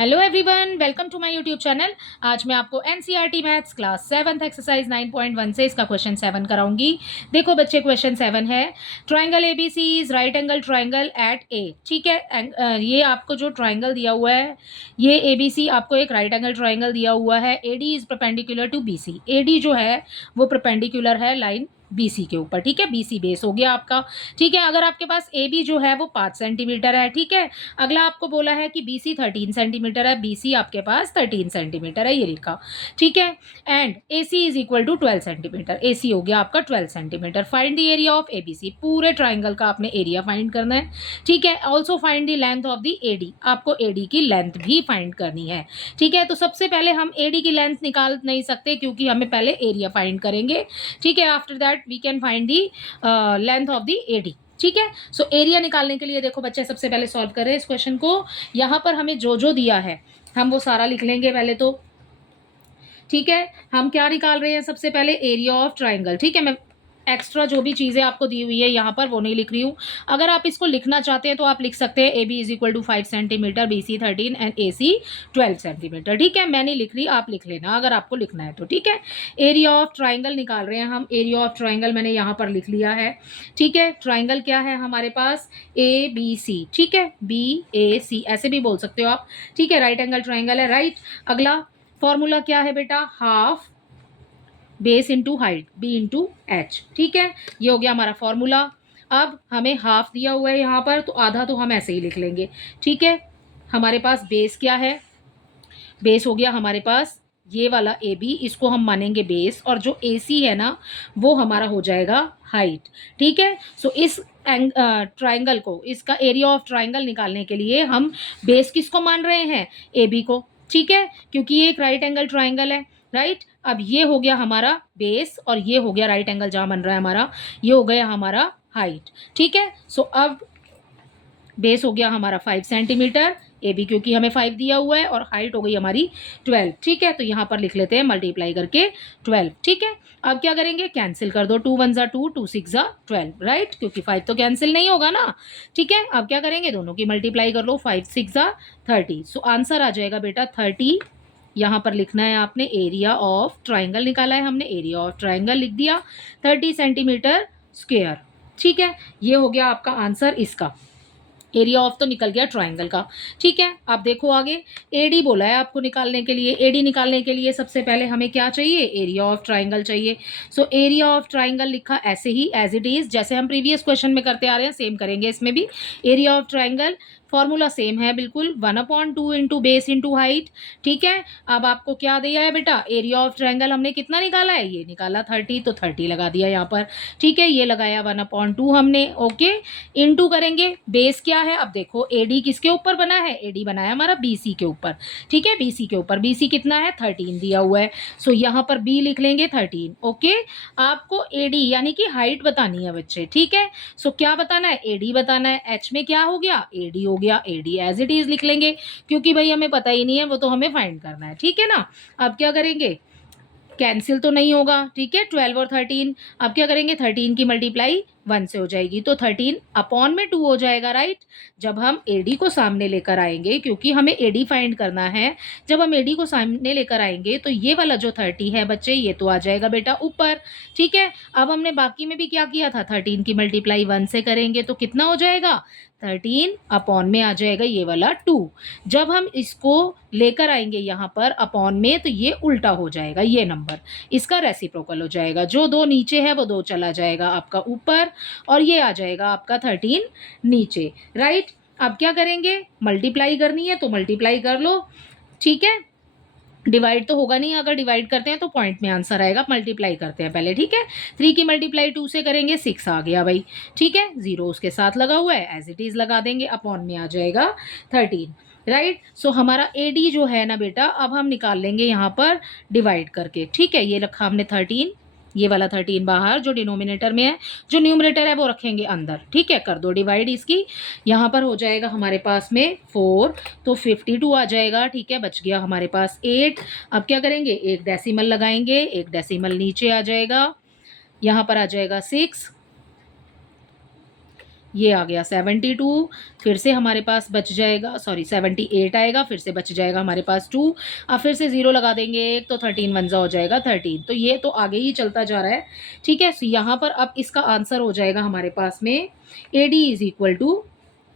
Hello everyone, welcome to my YouTube channel. आज मैं आपको NCERT maths class 7th exercise 9.1 से इसका क्वेश्चन 7 कराऊंगी। देखो बच्चे, क्वेश्चन 7 है triangle ABC is right angle triangle at A. ठीक है, ये आपको जो ट्राइंगल दिया हुआ है, ये एबीसी आपको एक राइट एंगल ट्राइंगल दिया हुआ है। AD is perpendicular to BC. AD जो है वो परपेंडिकुलर है लाइन बीसी के ऊपर। ठीक है, बीसी बेस हो गया आपका। ठीक है, अगर आपके पास ए बी जो है वो 5 सेंटीमीटर है। ठीक है, अगला आपको बोला है कि बीसी 13 सेंटीमीटर है। बीसी आपके पास 13 सेंटीमीटर है, ये लिखा। ठीक है, and A C is equal to 12 centimetre. A C हो गया आपका 12 centimetre. Find the area of A B C. पूरे ट्राइंगल का आपने एरिया फाइंड करना है। ठीक है, also find the length of the A D. आपको ए डी की लेंथ भी फाइंड करनी है। ठीक है, तो सबसे पहले हम ए डी की लेंथ निकाल नहीं सकते क्योंकि हमें पहले एरिया फाइंड करेंगे। ठीक है, after that we can find the length of the A D. ठीक है, सो एरिया निकालने के लिए देखो बच्चे, सबसे पहले सॉल्व कर रहे हैं इस क्वेश्चन को। यहाँ पर हमें जो जो दिया है हम वो सारा लिख लेंगे पहले तो। ठीक है, हम क्या निकाल रहे हैं सबसे पहले? Area of triangle. ठीक है, मैं एक्स्ट्रा जो भी चीज़ें आपको दी हुई है यहाँ पर वो नहीं लिख रही हूँ। अगर आप इसको लिखना चाहते हैं तो आप लिख सकते हैं A B is equal to 5 centimetre, B C 13 and A C 12 centimetre. ठीक है, मैं नहीं लिख रही, आप लिख लेना अगर आपको लिखना है तो। ठीक है, एरिया ऑफ ट्राइंगल निकाल रहे हैं हम। एरिया ऑफ ट्राइंगल मैंने यहाँ पर लिख लिया है। ठीक है, ट्राइंगल क्या है हमारे पास? ए बी सी। ठीक है, बी ए सी ऐसे भी बोल सकते हो आप। ठीक है, राइट एंगल ट्राइंगल है। राइट, अगला फॉर्मूला क्या है बेटा? Half base into height, B into H. ठीक है, ये हो गया हमारा फॉर्मूला। अब हमें हाफ दिया हुआ है यहाँ पर, तो आधा तो हम ऐसे ही लिख लेंगे। ठीक है, हमारे पास बेस क्या है? बेस हो गया हमारे पास ये वाला ए बी, इसको हम मानेंगे बेस, और जो ए सी है ना वो हमारा हो जाएगा हाइट। ठीक है, सो इस ट्राइंगल को, इसका एरिया ऑफ ट्राइंगल निकालने के लिए हम बेस किसको मान रहे हैं? ए बी को। ठीक है, क्योंकि ये एक राइट एंगल ट्राइंगल है। राइट, अब ये हो गया हमारा बेस और ये हो गया राइट एंगल जहाँ बन रहा है हमारा, ये हो गया हमारा हाइट। ठीक है, सो अब बेस हो गया हमारा 5 सेंटीमीटर, ए बी क्योंकि हमें 5 दिया हुआ है, और हाइट हो गई हमारी 12। ठीक है, तो यहाँ पर लिख लेते हैं मल्टीप्लाई करके 12। ठीक है, अब क्या करेंगे? कैंसिल कर दो। 2 1 ज़ा 2, 2 6 ज़ा 12। राइट, क्योंकि 5 तो कैंसिल नहीं होगा ना। ठीक है, अब क्या करेंगे? दोनों की मल्टीप्लाई कर लो। 5 6 ज़ा 30। सो आंसर आ जाएगा बेटा 30। यहाँ पर लिखना है आपने, एरिया ऑफ ट्राइंगल निकाला है हमने, एरिया ऑफ ट्राइंगल लिख दिया 30 सेंटीमीटर स्क्वेयर। ठीक है, ये हो गया आपका आंसर इसका। एरिया ऑफ तो निकल गया ट्राइंगल का। ठीक है, आप देखो आगे, एडी बोला है आपको निकालने के लिए। एडी निकालने के लिए सबसे पहले हमें क्या चाहिए? एरिया ऑफ ट्राइंगल चाहिए। सो एरिया ऑफ ट्राइंगल लिखा ऐसे ही एज इट इज, जैसे हम प्रीवियस क्वेश्चन में करते आ रहे हैं सेम करेंगे इसमें भी। Area of triangle formula same है बिल्कुल, 1/2 इंटू बेस इंटू हाइट। ठीक है, अब आपको क्या दिया है बेटा? एरिया ऑफ ट्राइंगल हमने कितना निकाला है? ये निकाला 30, तो 30 लगा दिया यहाँ पर। ठीक है, ये लगाया 1/2 हमने। ओके, इंटू करेंगे, बेस क्या है? अब देखो एडी किसके ऊपर बना है? एडी बना है हमारा बीसी के ऊपर। ठीक है, बीसी के ऊपर, बीसी कितना है? 13 दिया हुआ है। सो यहाँ पर बी लिख लेंगे 13। ओके, आपको एडी यानी कि हाइट बतानी है बच्चे। ठीक है, सो क्या बताना है? एडी बताना है। एच में क्या हो गया? एडी हो गया। एडी एज इट इज लिख लेंगे क्योंकि भाई हमें पता ही नहीं है, वो तो हमें फाइंड करना है। ठीक है ना, अब क्या करेंगे? कैंसिल तो नहीं होगा। ठीक है, 12 और 13, अब क्या करेंगे? 13 की मल्टीप्लाई 1 से हो जाएगी, तो 13 अपॉन में 2 हो जाएगा। राइट, जब हम एडी को सामने लेकर आएंगे, क्योंकि हमें एडी फाइंड करना है, जब हम एडी को सामने लेकर आएंगे तो ये वाला जो 30 है बच्चे, ये तो आ जाएगा बेटा ऊपर। ठीक है, अब हमने बाकी में भी क्या किया था? 13 की मल्टीप्लाई 1 से करेंगे तो कितना हो जाएगा? 13 अपॉन में आ जाएगा ये वाला 2। जब हम इसको लेकर आएंगे यहाँ पर अपॉन में, तो ये उल्टा हो जाएगा, ये नंबर इसका रेसिप्रोकल हो जाएगा। जो 2 नीचे है वो 2 चला जाएगा आपका ऊपर, और ये आ जाएगा आपका 13 नीचे। राइट, अब क्या करेंगे? मल्टीप्लाई करनी है तो मल्टीप्लाई कर लो। ठीक है, डिवाइड तो होगा नहीं, अगर डिवाइड करते हैं तो पॉइंट में आंसर आएगा। मल्टीप्लाई करते हैं पहले। ठीक है, 3 की मल्टीप्लाई 2 से करेंगे, 6 आ गया भाई। ठीक है, 0 उसके साथ लगा हुआ है, एज इट इज लगा देंगे, अपॉन में आ जाएगा 13। राइट, सो हमारा एडी जो है ना बेटा, अब हम निकाल लेंगे यहाँ पर डिवाइड करके। ठीक है, ये रखा हमने 13, ये वाला 13 बाहर जो डिनोमिनेटर में है, जो न्यूमरेटर है वो रखेंगे अंदर। ठीक है, कर दो डिवाइड इसकी, यहाँ पर हो जाएगा हमारे पास में 4, तो 52 आ जाएगा। ठीक है, बच गया हमारे पास 8। अब क्या करेंगे? एक डेसिमल लगाएंगे, एक डेसिमल नीचे आ जाएगा, यहाँ पर आ जाएगा 6। ये आ गया 72, फिर से हमारे पास बच जाएगा, सॉरी 78 आएगा, फिर से बच जाएगा हमारे पास 2। अब फिर से 0 लगा देंगे एक, तो 13 वन ज़ा हो जाएगा 13। तो ये तो आगे ही चलता जा रहा है, ठीक है। सो यहाँ पर अब इसका आंसर हो जाएगा हमारे पास में AD इज इक्वल टू,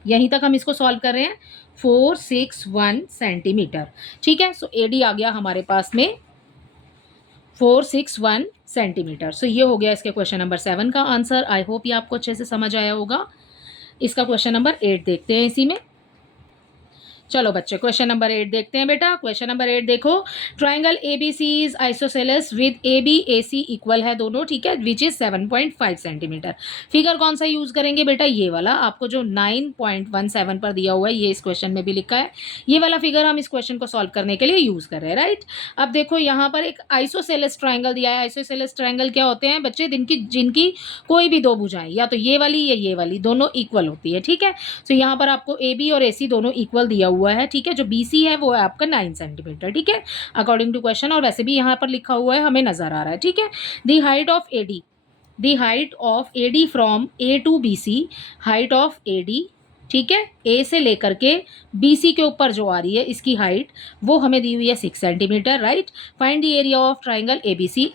यहीं तक हम इसको सॉल्व कर रहे हैं, 461 सेंटीमीटर, ठीक है। सो AD आ गया हमारे पास में 461 सेंटीमीटर। सो ये हो गया इसके क्वेश्चन नंबर 7 का आंसर। आई होप ये आपको अच्छे से समझ आया होगा। इसका क्वेश्चन नंबर 8 देखते हैं इसी में। चलो बच्चे क्वेश्चन नंबर 8 देखते हैं बेटा। क्वेश्चन नंबर 8 देखो, triangle ABC is isosceles with AB AC equal है दोनों, ठीक है, विच इज 7.5 सेंटीमीटर। फिगर कौन सा यूज करेंगे बेटा? ये वाला आपको जो 9.17 पर दिया हुआ है, ये इस क्वेश्चन में भी लिखा है, ये वाला फिगर हम इस क्वेश्चन को सॉल्व करने के लिए यूज कर रहे हैं, राइट। अब देखो यहाँ पर एक आइसोसेलेस ट्राइंगल दिया है। आइसोसेलेस ट्राइंगल क्या होते हैं बच्चे? जिनकी कोई भी दो भुजाएं, या तो ये वाली या ये वाली, दोनों इक्वल होती है, ठीक है। तो यहाँ पर आपको AB और AC दोनों इक्वल दिया हुआ है, ठीक है। जो BC है वो है आपका 9 सेंटीमीटर, ठीक है, अकॉर्डिंग टू क्वेश्चन, और वैसे भी यहाँ पर लिखा हुआ है, हमें नजर आ रहा है, ठीक है। The height of AD from A to BC, height of AD, ठीक है, A से लेकर के BC के ऊपर जो आ रही है इसकी हाइट, वो हमें दी हुई है 6 centimetre, right. Find the area of triangle ABC,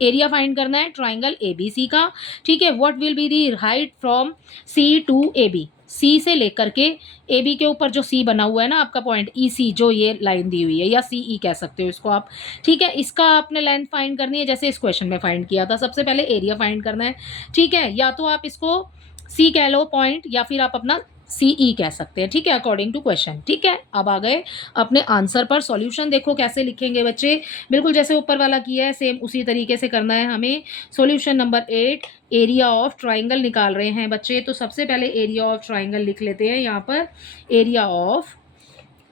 area find करना है ट्राइंगल ABC का, ठीक है। What will be the height from C to AB, C से लेकर के AB के ऊपर जो C बना हुआ है ना आपका पॉइंट EC, जो ये लाइन दी हुई है, या CE कह सकते हो इसको आप, ठीक है। इसका आपने लेंथ फाइंड करनी है, जैसे इस क्वेश्चन में फाइंड किया था। सबसे पहले एरिया फाइंड करना है, ठीक है, या तो आप इसको C कह लो पॉइंट, या फिर आप अपना CE कह सकते हैं, ठीक है, अकॉर्डिंग टू क्वेश्चन, ठीक है। अब आ गए अपने आंसर पर। सॉल्यूशन देखो कैसे लिखेंगे बच्चे, बिल्कुल जैसे ऊपर वाला किया है सेम उसी तरीके से करना है हमें। Solution number 8, area of triangle निकाल रहे हैं बच्चे। तो सबसे पहले एरिया ऑफ ट्राइंगल लिख लेते हैं यहाँ पर। एरिया ऑफ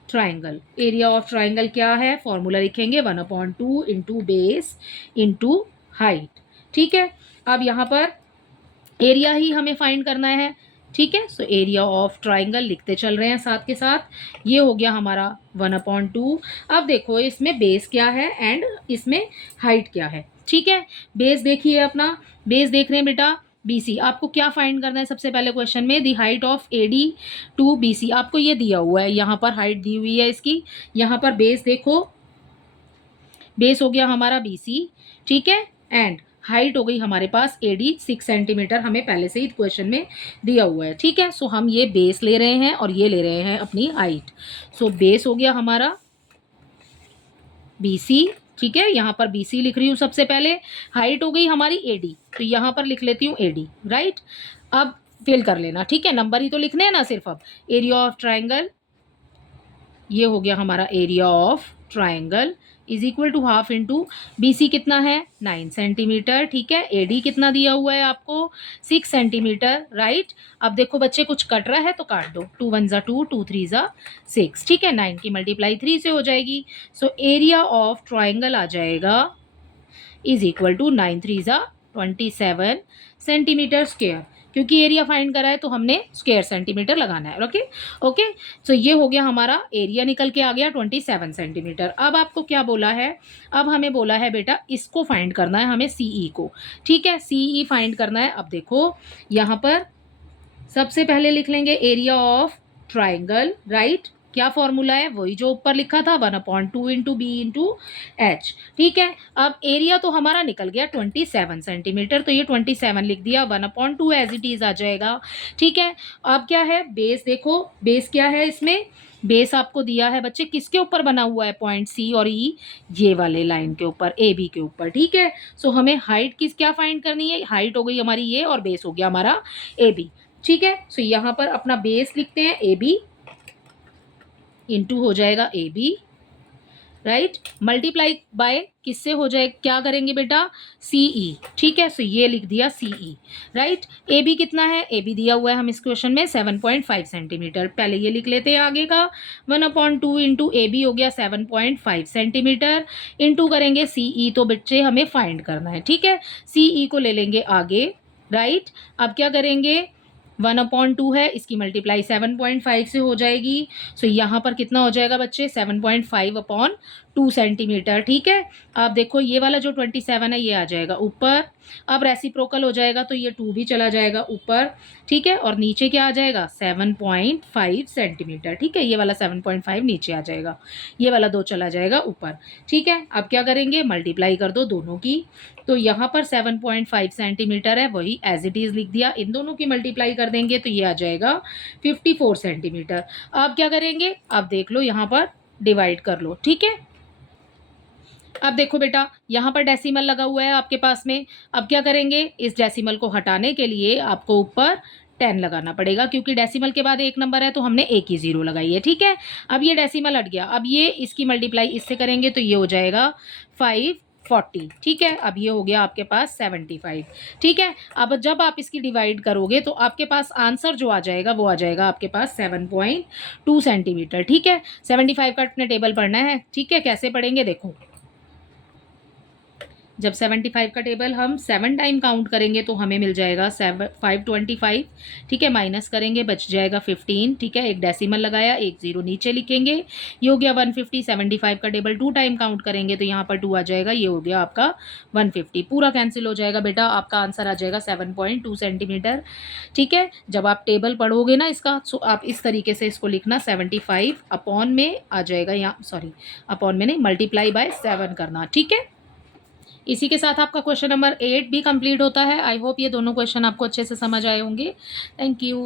ट्राइंगल क्या है? फॉर्मूला लिखेंगे 1/2 इंटू बेस इंटू हाइट, ठीक है। अब यहाँ पर एरिया ही हमें फाइंड करना है, ठीक है। सो एरिया ऑफ ट्राइंगल लिखते चल रहे हैं साथ के साथ। ये हो गया हमारा 1/2। अब देखो इसमें बेस क्या है एंड इसमें हाइट क्या है, ठीक है। बेस देखिए अपना, बेस देख रहे हैं बेटा BC। आपको क्या फाइंड करना है सबसे पहले क्वेश्चन में? The height of AD to BC, आपको ये दिया हुआ है, यहाँ पर हाइट दी हुई है इसकी, यहाँ पर बेस देखो, बेस हो गया हमारा BC, ठीक है, एंड हाइट हो गई हमारे पास AD 6 सेंटीमीटर, हमें पहले से ही क्वेश्चन में दिया हुआ है, ठीक है। सो हम ये बेस ले रहे हैं और ये ले रहे हैं अपनी हाइट। सो बेस हो गया हमारा BC, ठीक है, यहाँ पर BC लिख रही हूँ सबसे पहले। हाइट हो गई हमारी AD, तो यहाँ पर लिख लेती हूँ AD, राइट। अब फिल कर लेना, ठीक है, नंबर ही तो लिखने हैं ना सिर्फ। अब एरिया ऑफ ट्राइंगल, ये हो गया हमारा area of triangle is equal to half into BC कितना है? 9 सेंटीमीटर, ठीक है। AD कितना दिया हुआ है आपको? 6 सेंटीमीटर, राइट। अब देखो बच्चे कुछ कट रहा है तो काट दो, 2 1 ज़ा 2, 2 3 ज़ा 6, ठीक है। 9 की मल्टीप्लाई 3 से हो जाएगी। सो एरिया ऑफ ट्राइंगल आ जाएगा इज इक्वल टू 9 3 ज़ा 27 सेंटीमीटर स्क्वायर, क्योंकि एरिया फाइंड करा है तो हमने स्क्वायर सेंटीमीटर लगाना है, ओके ओके। सो ये हो गया हमारा एरिया, निकल के आ गया 27 सेंटीमीटर। अब आपको क्या बोला है? अब हमें बोला है बेटा इसको फाइंड करना है हमें, CE को, ठीक है, CE फाइंड करना है। अब देखो यहाँ पर सबसे पहले लिख लेंगे एरिया ऑफ ट्राइंगल, राइट। क्या फॉर्मूला है? वही जो ऊपर लिखा था, 1/2 इंटू B इंटू H, ठीक है। अब एरिया तो हमारा निकल गया 27 सेंटीमीटर, तो ये 27 लिख दिया, 1/2 एज इट इज आ जाएगा, ठीक है। अब क्या है? बेस देखो, बेस क्या है इसमें? बेस आपको दिया है बच्चे किसके ऊपर बना हुआ है? पॉइंट C और E, ये वाले लाइन के ऊपर, AB के ऊपर, ठीक है। सो हमें हाइट किस क्या फाइंड करनी है? हाइट हो गई हमारी ये, और बेस हो गया हमारा AB, ठीक है। सो यहाँ पर अपना बेस लिखते हैं AB, इंटू हो जाएगा AB, राइट, मल्टीप्लाई बाय किससे हो जाए? क्या करेंगे बेटा? CE, ठीक है। सो ये लिख दिया CE, राइट। AB कितना है? AB दिया हुआ है हम इस क्वेश्चन में 7.5 सेंटीमीटर, पहले ये लिख लेते हैं आगे का। 1/2 इंटू AB हो गया 7.5 सेंटीमीटर, इंटू करेंगे CE, तो बच्चे हमें फाइंड करना है, ठीक है। CE को ले लेंगे आगे, राइट। अब क्या करेंगे? 1/2 है, इसकी मल्टीप्लाई 7.5 से हो जाएगी। सो यहाँ पर कितना हो जाएगा बच्चे? 7.5/2, 2 सेंटीमीटर, ठीक है। अब देखो ये वाला जो 27 है ये आ जाएगा ऊपर, अब रेसिप्रोकल हो जाएगा तो ये 2 भी चला जाएगा ऊपर, ठीक है। और नीचे क्या आ जाएगा 7.5 सेंटीमीटर, ठीक है। ये वाला 7.5 नीचे आ जाएगा, ये वाला 2 चला जाएगा ऊपर, ठीक है। अब क्या करेंगे, मल्टीप्लाई कर दो दोनों की, तो यहाँ पर 7.5 सेंटीमीटर है, वही एज इट इज़ लिख दिया। इन दोनों की मल्टीप्लाई कर देंगे तो ये आ जाएगा 54 सेंटीमीटर। अब क्या करेंगे, अब देख लो यहाँ पर डिवाइड कर लो, ठीक है। अब देखो बेटा यहाँ पर डेसिमल लगा हुआ है आपके पास में, अब क्या करेंगे, इस डेसिमल को हटाने के लिए आपको ऊपर 10 लगाना पड़ेगा, क्योंकि डेसिमल के बाद एक नंबर है तो हमने एक ही ज़ीरो लगाई है, ठीक है। अब ये डेसिमल हट गया, अब ये इसकी मल्टीप्लाई इससे करेंगे तो ये हो जाएगा 540, ठीक है। अब ये हो गया आपके पास 75, ठीक है। अब जब आप इसकी डिवाइड करोगे तो आपके पास आंसर जो आ जाएगा वो आ जाएगा आपके पास 7.2 सेंटीमीटर, ठीक है। 75 का अपने टेबल पढ़ना है, ठीक है। कैसे पढ़ेंगे देखो, जब 75 का टेबल हम 7 टाइम काउंट करेंगे तो हमें मिल जाएगा 525, ठीक है। माइनस करेंगे बच जाएगा 15, ठीक है। एक डेसिमल लगाया, एक ज़ीरो नीचे लिखेंगे, ये हो गया 150। 75 का टेबल 2 टाइम काउंट करेंगे तो यहाँ पर 2 आ जाएगा, ये हो गया आपका 150, पूरा कैंसिल हो जाएगा बेटा, आपका आंसर आ जाएगा 7.2 सेंटीमीटर, ठीक है। जब आप टेबल पढ़ोगे ना इसका, सो आप इस तरीके से इसको लिखना, 75 अपॉन में आ जाएगा, यहाँ सॉरी अपॉन में नहीं, मल्टीप्लाई बाय 7 करना, ठीक है। इसी के साथ आपका क्वेश्चन नंबर 8 भी कंप्लीट होता है। आई होप ये दोनों क्वेश्चन आपको अच्छे से समझ आए होंगे। Thank you.